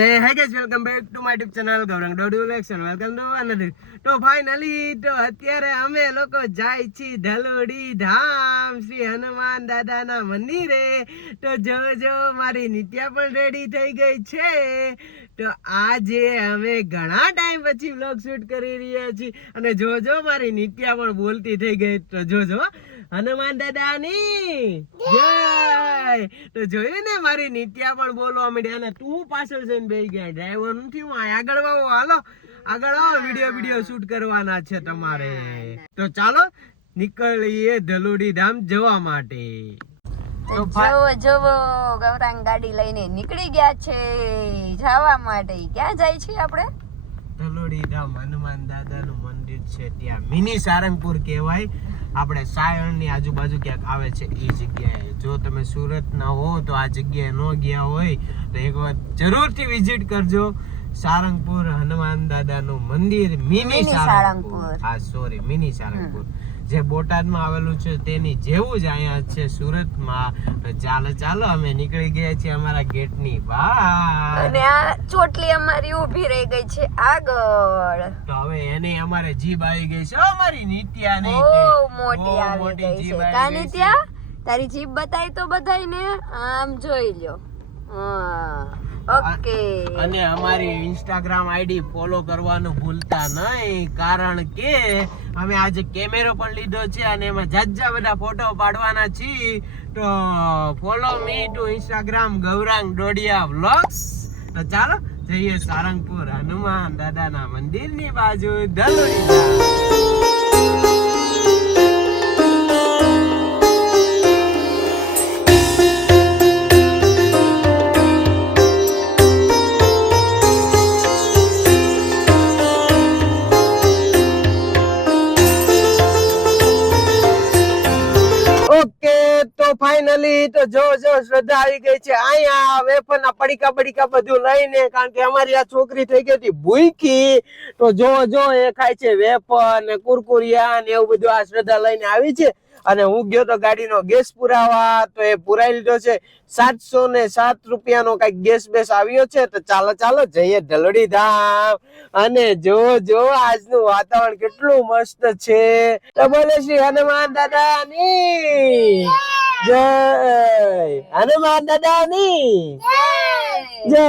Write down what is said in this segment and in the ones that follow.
Hey guys, welcome back to my YouTube channel Gaurang Dodu Election. Welcome to another. તો finally તો અત્યારે અમે લોકો જાય છીએ ધલોડી ધામ શ્રી હનુમાન દાદાના મંદિરે. તો જો મારી નિત્યા પણ રેડી થઈ ગઈ છે. તો આજે અમે ઘણા ટાઈમ પછી વ્લોગ શૂટ કરી રહ્યા છીએ અને જો મારી નિત્યા પણ બોલતી થઈ ગઈ. તો જો હનુમાન દાદાની જય. તો જોયું ને મારી નિત્યા પણ બોલવા માંડી અને તું પાછળ જઈને બેસી ગયા. ડ્રાઈવર નથી, હું આગળ આવો. હાલો આગળ આવો, વિડીયો શૂટ કરવાના છે તમારે. તો ચાલો નીકળીએ ધલોડી ધામ જવા માટે. જોવો ગૌરાંગ ગાડી લઈને નીકળી ગયા છે જવા માટે. ક્યાં જાય છે આપણે? ધલોડી ધામ હનુમાન દાદાનું મંદિર છે ત્યાં. મિની સારંગપુર કહેવાય. આપણે સાયણની આજુબાજુ ક્યાંક આવે છે એ જગ્યાએ. જો તમે સુરત ના હો તો આ જગ્યાએ ન ગયા હોય તો એકવાર જરૂરથી વિઝિટ કરજો. સારંગપુર હનુમાન દાદાનું મંદિર, મિની સારંગપુર. હા સોરી, મિની સારંગપુર જે બોટાદમાં આવેલું છે તેની જેવું જ અહીંયા છે સુરતમાં. ચાલો અમે નીકળી ગયા છીએ અમારા ગેટની બહાર અને આ ચોટલી અમારી ઊભી રહી ગઈ છે આગળ. તો હવે એને અમારે જીભ આવી ગઈ છે અમારી નિત્યા ને. બહુ મોટી આવી ગઈ છે. કા નિત્યા તારી જીભ બતાવી તો બધાયને આમ જોઈ લ્યો. ઓકે. અને અમારી ઇન્સ્ટાગ્રામ આઈડી ફોલો કરવાનું ભૂલતા નહીં, કારણ કે અમે આજે કેમેરો પણ લીધો છે અને એમાં જાજા બધા ફોટો પાડવાના છીએ. તો follow me to Instagram Gaurang Dodiya vlogs. તો ચાલો જઈએ સારંગપુર હનુમાન દાદાના મંદિરની બાજુ ધલોડી. ફાઇનલી તો જો શ્રદ્ધા આવી ગઈ છે અહીંયા વેફરના પડીકા બધું લઈને, કારણ કે અમારી આ છોકરી થઈ ગઈ હતી ભૂખી. તો જો એ ખાય છે વેફર ને કુરકુરિયા ને એવું બધું. આ શ્રદ્ધા લઈને આવી છે અને હું ગયો તો ગાડીનો ગેસ પુરાવા, તો એ પુરાઈ લીધો છે. 707 રૂપિયાનો કઈક ગેસ આવ્યો છે. તો ચાલો જઈએ ધલોડી ધામ. અને જો આજનું વાતાવરણ કેટલું મસ્ત છે. તો બોલે શ્રી હનુમાન દાદાની જય. હનુમાન દાદાની જય.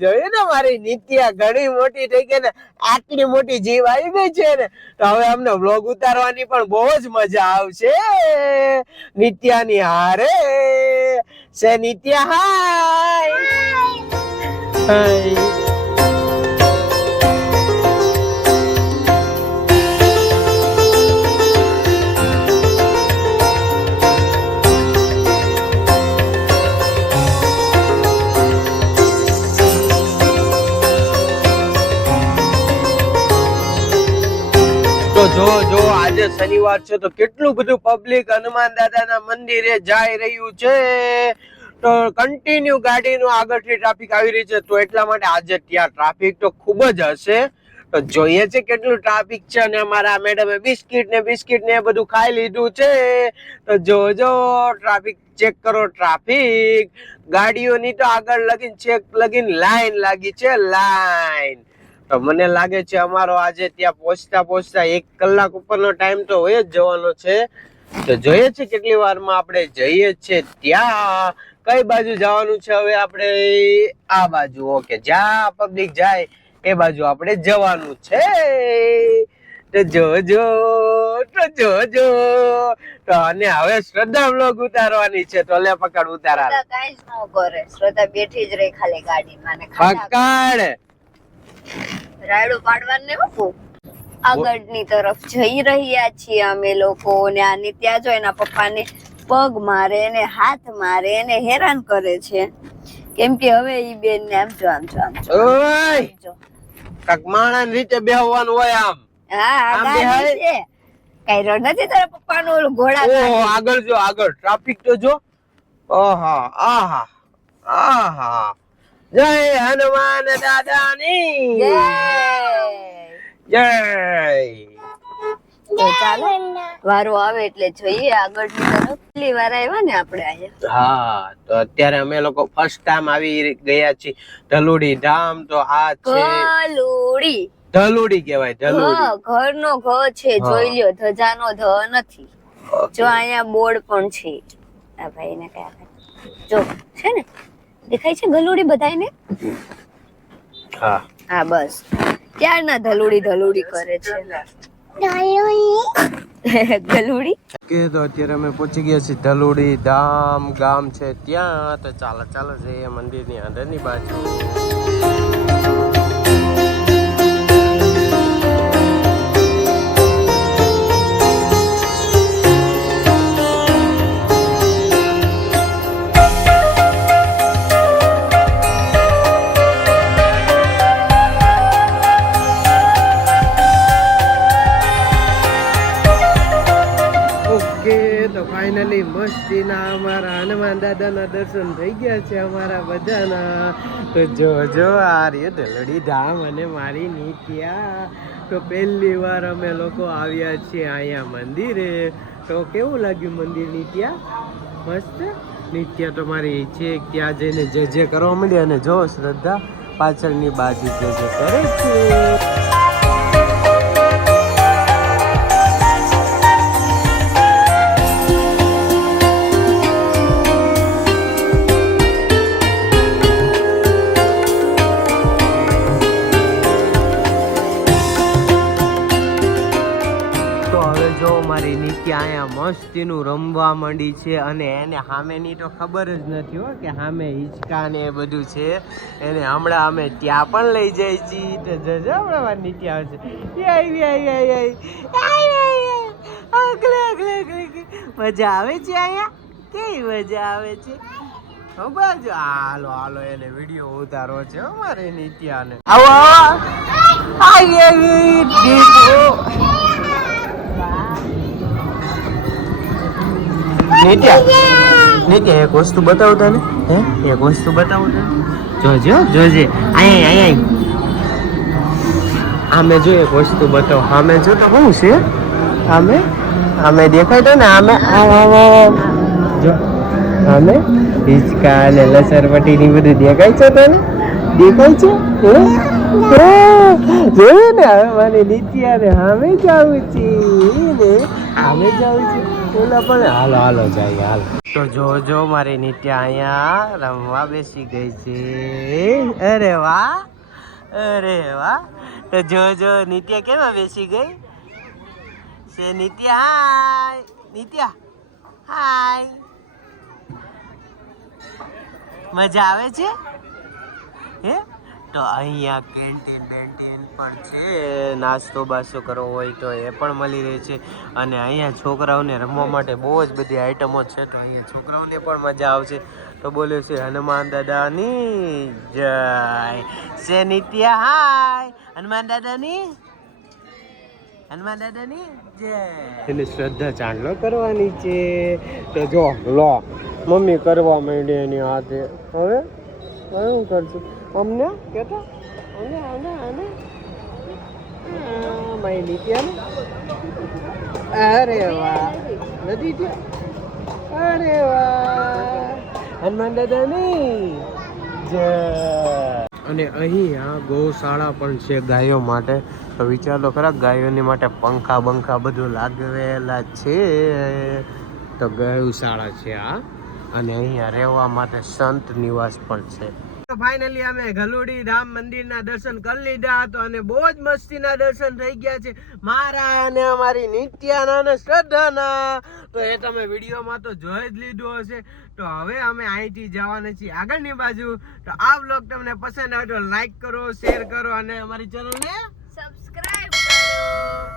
જોયું ને મારી નિત્યા ઘણી મોટી થઈ ગઈ ને, આટલી મોટી જીવ આવી ગઈ છે ને. તો હવે અમને વ્લોગ ઉતારવાની પણ બહુ જ મજા આવશે નિત્યાની હારે. સે નિત્યા હાય. જો આજે શનિવાર છે તો કેટલું બધું પબ્લિક હનુમાન દાદાના મંદિરે જઈ રહ્યું છે. તો કન્ટિન્યુ ગાડીનું આગળથી ટ્રાફિક આવી રહી છે. તો એટલા માટે આજે ત્યાં ટ્રાફિક તો ખૂબ જ હશે. તો જોઈએ છે કેટલું ટ્રાફિક છે. અને અમારા મેડમે બિસ્કિટ ને બધું ખાઈ લીધું છે. તો જો ટ્રાફિક ચેક કરો. ટ્રાફિક ગાડીઓની તો આગળ લગીન લાઈન લાગી છે, લાઈન. તો મને લાગે છે અમારો આજે ત્યાં પહોંચતા 1 કલાક ઉપરનો ટાઈમ તો હોય જ જવાનો છે. તો જોઈએ છે કેટલી વારમાં આપણે જઈએ છે ત્યાં. કઈ બાજુ જવાનું છે હવે આપણે? આ બાજુ. ઓકે, જ્યાં પબ્લિક જાય એ બાજુ આપણે જવાનું છે. તો જો તો અને હવે શ્રદ્ધા વ્લોગ ઉતારવાની છે. તો લે પકડ, ઉતારા. કાઈ જ ન કરે. શ્રદ્ધા બેઠી જ રહી ખાલી ગાડીમાં ને પકડ. રાયડું પાડવાનું ને બાપુ. આગળની તરફ જઈ રહ્યા છીએ અમે લોકો. ને આ નિત્યા જો એના પપ્પાને પગ મારે ને હાથ મારે ને હેરાન કરે છે, કેમ કે હવે ઈ બેન ને આમ જો કાક માણસ રીતે બેહવાનું હોય આમ. હા ગાડી છે કઈ રોડ નથી તારા પપ્પાનો ઓલો ઘોડા. ઓહો, આગળ જો, આગળ ટ્રાફિક તો જો. આહા. જય હનુમાન દાદાની જય. તો ચાલો વારો આવે એટલે જઈએ આગળની તરફ. પહેલી વાર આવ્યા ને આપણે અહીંયા. હા, તો અત્યારે અમે લોકો ફર્સ્ટ ટાઈમ આવી ગયા છીએ ધલુડી ધામ. તો આ છે ગલુડી. ધલુડી કહેવાય, ધલુડી. ઘરનો ઘ છે, જોઈ લ્યો, ધજાનો ધ નથી. જો અહીંયા બોર્ડ પણ છે. આ ભાઈને કયા જો છે ને, દેખાય છે ગલુડી બધાયને? હા હા, બસ ક્યારના ધલુડી કરે છે. ગલુડી કે તો અત્યારે અમે પહોંચી ગયા છીએ ધલુડી ધામ ગામ છે ત્યાં. તો ચાલો જઈએ મંદિરની અંદરની બાજુ. તો ફાઇનલી મસ્તીના અમારા હનુમાન દાદાના દર્શન થઈ ગયા છે અમારા બધાના. તો જો આ રહ્યો ધલુડી ધામ અને મારી નિત્યા. તો પહેલી વાર અમે લોકો આવ્યા છીએ અહીંયા મંદિરે. તો કેવું લાગ્યું મંદિર નિત્યા? મસ્ત. નિત્યા તો મારી છે ત્યાં જઈને જે કરવા માંડી. અને જો શ્રદ્ધા પાછળની બાજુ જે કરે છે. મારી નિત્યા અહીંયા મસ્તીનું રમવા માંડી છે. અને એને સામેની તો ખબર જ નથી હો કે સામે હિંચકા ને એ બધું છે. એને હમણાં અમે ત્યાં પણ લઈ જાય છીએ. તો જજો હમણાં મારી નિત્યા આવશે. મજા આવે છે અહીંયા? કેવી મજા આવે છે? ખબર છે? હાલો એને વિડીયો ઉતારો છે અમારે નિત્યાને. આવો નિત્યા એક વસ્તુ બતાવું તને. એક વસ્તુ બતાવું તને. જોજે અહીંયા આમે જો એક વસ્તુ બતાવો. આમે જો તો શું છે? આમે દેખાય તો ને આમે જો આમે હિંચકા અને લસરપટ્ટી ની બધું દેખાય છે તને? દેખાય છે? જોયું ને હવે મને નિત્યા ને સામે જવું છે ને સામે જવું છે. ઓલા પણ હાલો જાય હાલો. તો જો મારી નિત્યા અહીંયા રમવા બેસી ગઈ છે. અરે વાહ. તો જો નિત્યા કેમાં બેસી ગઈ છે? નિત્યા હાય. મજા આવે છે? હે? તો અહીંયા કેન્ટીન પણ છે. નાસ્તો બાસ્તો કરવો હોય તો એ પણ મળી રહે છે. અને અહીંયા છોકરાઓને રમવા માટે બહુ જ બધી આઈટમો છે. તો અહીંયા છોકરાઓને પણ મજા આવશે. તો બોલે છે હનુમાન દાદાની જય. છે નિત્યા હાય. હનુમાન દાદાની જય. એની શ્રદ્ધા ચાંદલો કરવાની છે. તો જો લો મમ્મી કરવા માંડી એની હાથે. હવે શું કરશું? અમને કેતા આને મારી નિત્યાને. અરે વાહ નથી ત્યાં. અરે વાહ હનુમાન દાદાની જય. અને અહીંયા ગૌશાળા પણ છે ગાયો માટે. તો વિચારો ખરા ગાયોની માટે પંખા બંખા બધું લાગવેલા છે. તો ગૌશાળા છે આ. અને અહીંયા રહેવા માટે સંત નિવાસ પણ છે. તો ફાઇનલી અમે ગલુડી ધામ મંદિરના દર્શન કરી લીધા હતા. અને બહુ જ મસ્તીના દર્શન થઈ ગયા છે મારા અને અમારી નિત્યાના અને શ્રદ્ધાના. તો એ તમે વિડીયોમાં તો જોઈ જ લીધું હશે. તો હવે અમે અહીંથી જવાના છીએ આગળની બાજુ. તો આ વ્લોગ તમને પસંદ આવે તો લાઈક કરો, શેર કરો અને અમારી ચેનલને સબસ્ક્રાઇબ કરો.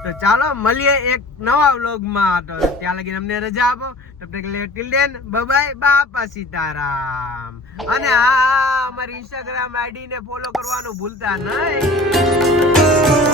તો ચાલો મળીએ એક નવા વ્લોગમાં. તો ત્યાં લગી અમને રજા આપો. તબ તક લે ટિલ દેન બાય બાપા સીતારામ. અને હા અમારી ઇન્સ્ટાગ્રામ આઈડી ને ફોલો કરવાનું ભૂલતા નહીં.